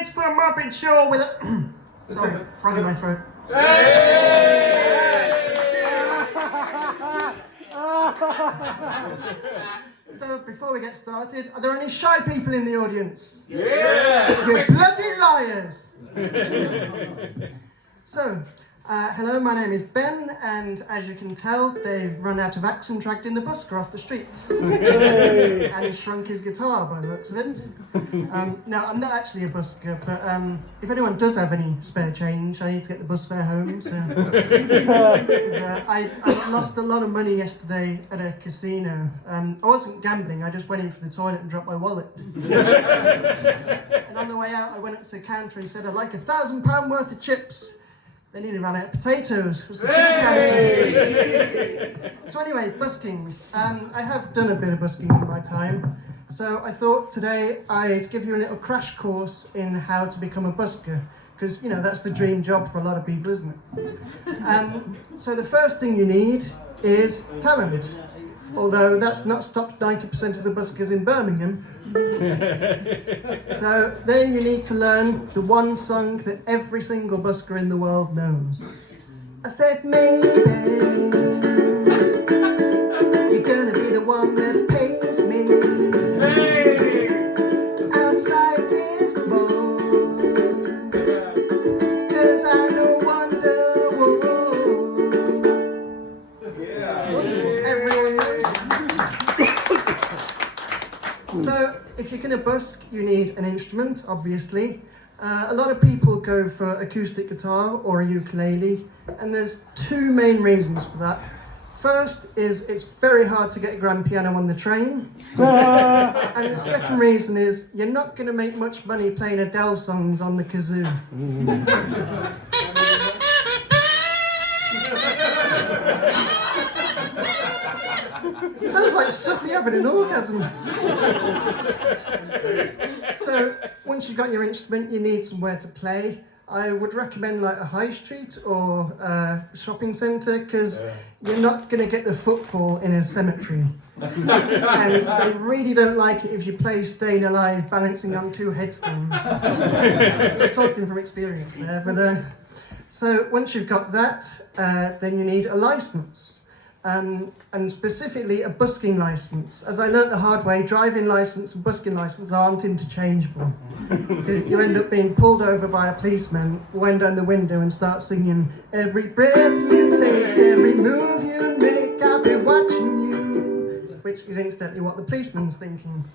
It's the Muppet Show with a... Sorry, frog in my throat. So, before we get started, are there any shy people in the audience? Yeah! You bloody liars! So, hello, my name is Ben, and as you can tell, they've run out of axe and dragged in the busker off the street. And shrunk his guitar by the looks of it. No, I'm not actually a busker, but if anyone does have any spare change, I need to get the bus fare home. So, because I lost a lot of money yesterday at a casino. I wasn't gambling, I just went in for the toilet and dropped my wallet. And on the way out, I went up to the counter and said, I'd like £1,000 worth of chips. They nearly ran out of potatoes. Was the food counter. So anyway, busking. I have done a bit of busking in my time. So I thought today I'd give you a little crash course in how to become a busker. Because, you know, that's the dream job for a lot of people, isn't it? So the first thing you need is talent. Although that's not stopped 90% of the buskers in Birmingham. So then you need to learn the one song that every single busker in the world knows. I said maybe you're gonna be the one that pays me outside this mall, 'cause I no wonder everyone knows. So, if you're going to busk, you need an instrument, obviously. A lot of people go for acoustic guitar or a ukulele, and there's two main reasons for that. First is it's very hard to get a grand piano on the train. And the second reason is you're not going to make much money playing Adele songs on the kazoo. Sounds like Sooty having an orgasm. So, once you've got your instrument, you need somewhere to play. I would recommend like a high street or a shopping centre, because you're not going to get the footfall in a cemetery. And they really don't like it if you play Staying Alive balancing on two headstones. I'm talking from experience there. But so, once you've got that, then you need a licence. And specifically a busking licence. As I learnt the hard way, driving licence and busking licence aren't interchangeable. You end up being pulled over by a policeman, wind down the window and start singing, every breath you take, every move you make, I'll be watching you. Which is instantly what the policeman's thinking.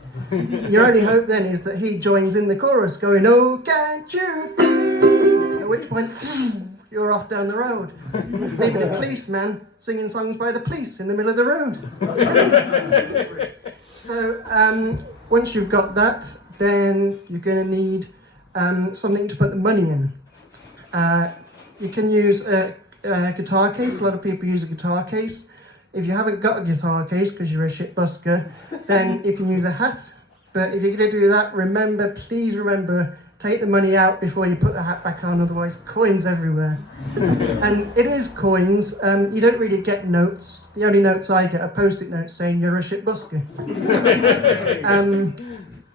Your only hope then is that he joins in the chorus going, oh, can't you see? At which point, you're off down the road, leaving a policeman singing songs by the police in the middle of the road. So once you've got that, then you're going to need something to put the money in. You can use a guitar case. A lot of people use a guitar case. If you haven't got a guitar case because you're a shit busker, then you can use a hat. But if you're going to do that, please remember, take the money out before you put the hat back on, otherwise coins everywhere. And it is coins, you don't really get notes. The only notes I get are post-it notes saying you're a shit busker.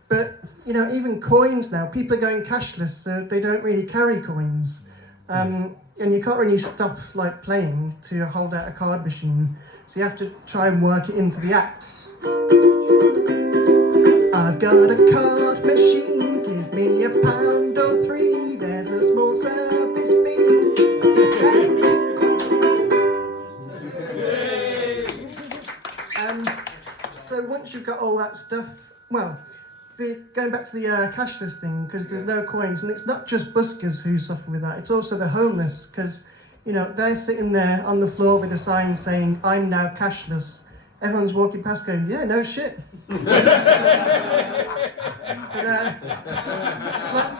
But, you know, even coins now, people are going cashless, so they don't really carry coins. And you can't really stop like playing to hold out a card machine, so you have to try and work it into the act. I've got a card machine, give me £1 or £3, there's a small service fee. So once you've got all that stuff, well, going back to the cashless thing, because there's no coins, and it's not just buskers who suffer with that, it's also the homeless, because, you know, they're sitting there on the floor with a sign saying, I'm now cashless. Everyone's walking past going, yeah, no shit. But,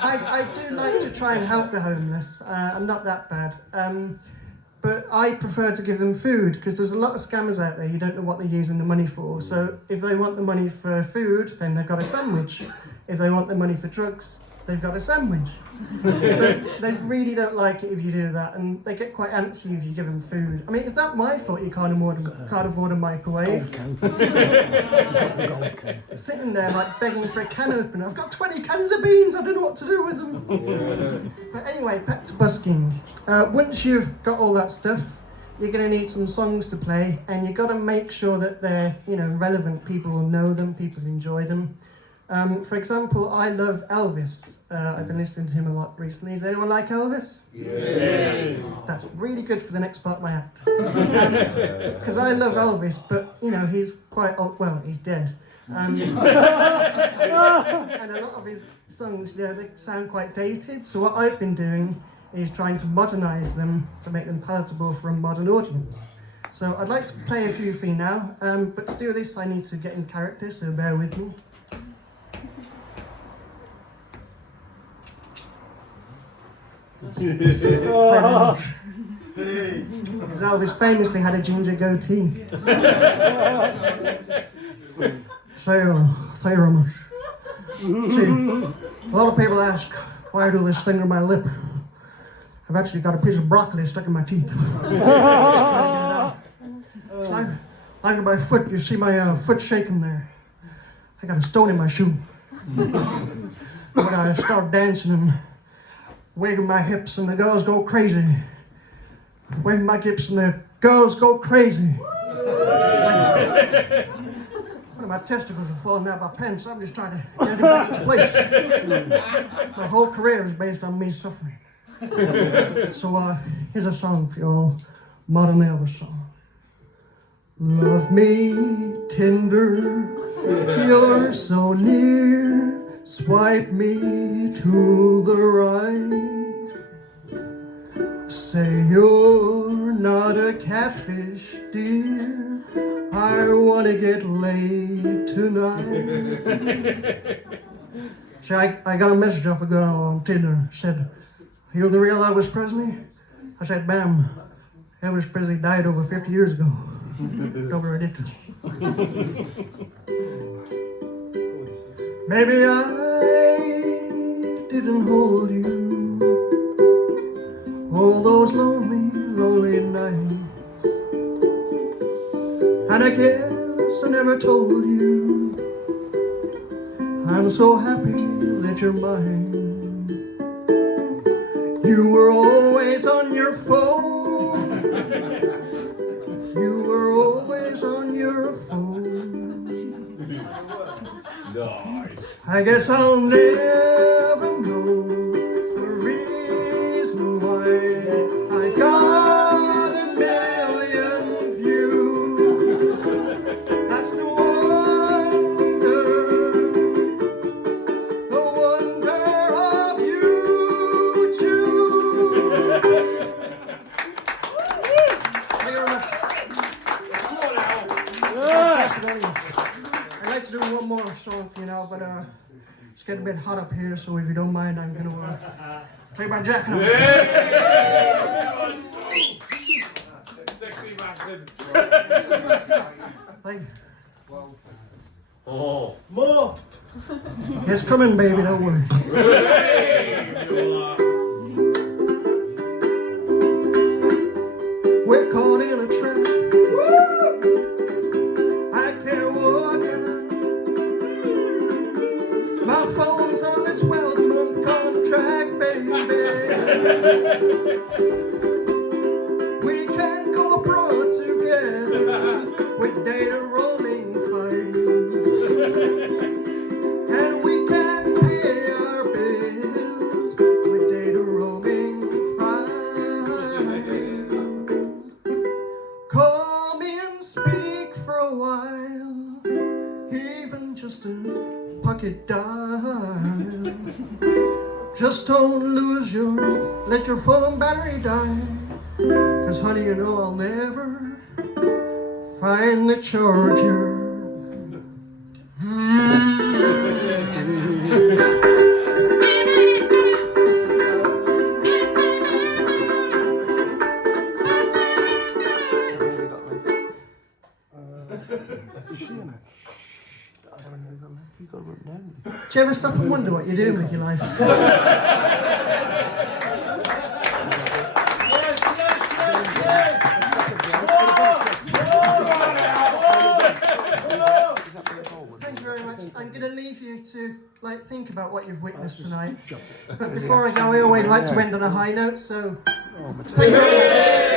I do like to try and help the homeless. I'm not that bad. But I prefer to give them food, because there's a lot of scammers out there. You don't know what they're using the money for. So if they want the money for food, then they've got a sandwich. If they want the money for drugs, they've got a sandwich. They really don't like it if you do that, and they get quite antsy if you give them food. I mean, it's not my fault you can't afford a microwave. Sitting there like begging for a can opener. I've got 20 cans of beans, I don't know what to do with them. But anyway, back to busking. Once you've got all that stuff, you're going to need some songs to play, and you've got to make sure that they're, relevant. People will know them, people enjoy them. For example, I love Elvis. I've been listening to him a lot recently. Does anyone like Elvis? Yeah. That's really good for the next part of my act. Because I love Elvis, but, he's quite old. Well, he's dead. And a lot of his songs, they sound quite dated. So what I've been doing is trying to modernise them to make them palatable for a modern audience. So I'd like to play a few for you now, but to do this I need to get in character, so bear with me. Because Elvis famously had a ginger goatee. Thank you very much. See, a lot of people ask why I do this thing on my lip. I've actually got a piece of broccoli stuck in my teeth. Just trying to get it out. It's like my foot, you see my foot shaking there. I got a stone in my shoe. When I start dancing and waving my hips and the girls go crazy. Waving my hips and the girls go crazy. One of my testicles are falling out of my pants. I'm just trying to get it back into place. My whole career is based on me suffering. So here's a song for you all, modern Elvis song. Love me tender, you're so near. Swipe me to the right. Say you're not a catfish, dear. I wanna get laid tonight. See, I got a message off a girl on Tinder. Said, "Are you the real Elvis Presley?" I said, "Ma'am, Elvis Presley died over 50 years ago." Don't be ridiculous. Maybe I didn't hold you all those lonely, lonely nights. And I guess I never told you I'm so happy that you're mine. You were always on your phone. You were always on your phone. Nice. I guess I'll never know the reason why I got a million views. That's the wonder of YouTube. Thank you very much. I'd like to do one more song for you now, but it's getting a bit hot up here, so if you don't mind, I'm going to take my jacket off. Sexy bastard. Thank you. Oh. More! It's coming, baby, don't worry. We're caught in a trap. I can't walk out. My phone's on its 12-month contract, baby. We can go abroad together with data roaming fines. And we can pay our bills with data roaming fines. Call me and speak for a while, even just a pocket dial. Just don't let your phone battery die. 'Cause honey, you know I'll never find the charger. you ever stop and wonder what you're doing with your life? Thank you very much. I'm going to leave you to think about what you've witnessed tonight. But before I go, I always like to end on a high note, so thank you very much.